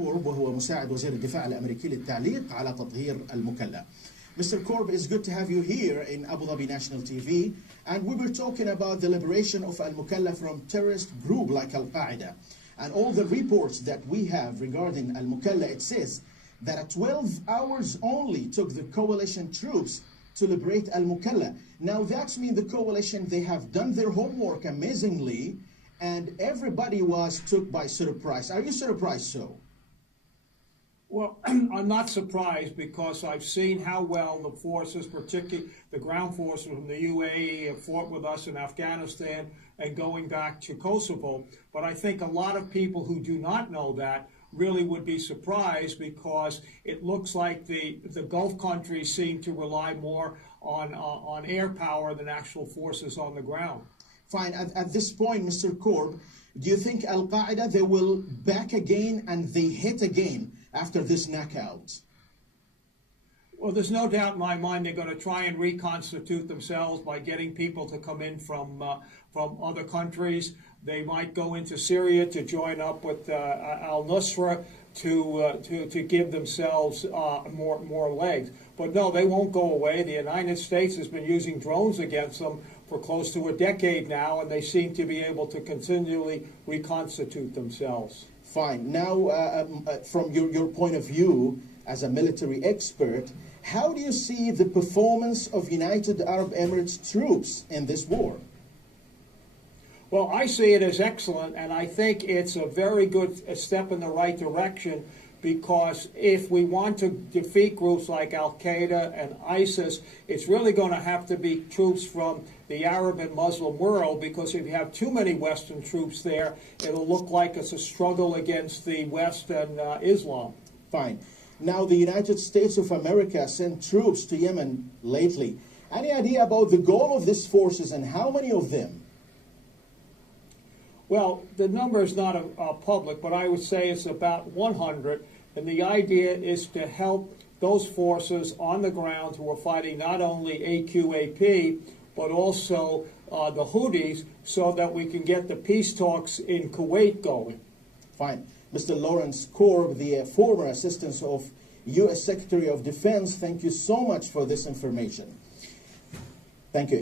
كورب وهو مساعد وزير الدفاع الأمريكي للتعليق على تطهير المكلا. Mr. Korb, it's good to have you here in Abu Dhabi National TV, and we were talking about the liberation of Al-Mukalla from terrorist group like Al-Qaeda. And all the reports that we have regarding Al-Mukalla, it says that 12 hours only took the coalition troops to liberate Al-Mukalla. Now that means the coalition, they have done their homework amazingly, and everybody was took by surprise. Are you surprised so? Well, I'm not surprised because I've seen how well the forces, particularly the ground forces from the UAE, have fought with us in Afghanistan and going back to Kosovo. But I think a lot of people who do not know that really would be surprised because it looks like the Gulf countries seem to rely more on air power than actual forces on the ground. Fine. At this point, Mr. Korb, do you think Al-Qaeda, they will back again and they hit again after this knockout? Well, there's no doubt in my mind they're going to try and reconstitute themselves by getting people to come in from other countries. They might go into Syria to join up with al-Nusra to give themselves more legs. But no, they won't go away. The United States has been using drones against them for close to a decade now, and they seem to be able to continually reconstitute themselves. Fine. Now, from your point of view as a military expert, how do you see the performance of United Arab Emirates troops in this war? Well, I see it as excellent, and I think it's a very good step in the right direction because if we want to defeat groups like Al-Qaeda and ISIS, it's really going to have to be troops from the Arab and Muslim world, because if you have too many Western troops there, it'll look like it's a struggle against the West and Islam. Fine. Now, the United States of America sent troops to Yemen lately. Any idea about the goal of these forces and how many of them? Well, the number is not public, but I would say it's about 100, and the idea is to help those forces on the ground who are fighting not only AQAP, but also the Houthis, so that we can get the peace talks in Kuwait going. Fine. Mr. Lawrence Korb, the former Assistant of U.S. Secretary of Defense, thank you so much for this information. Thank you.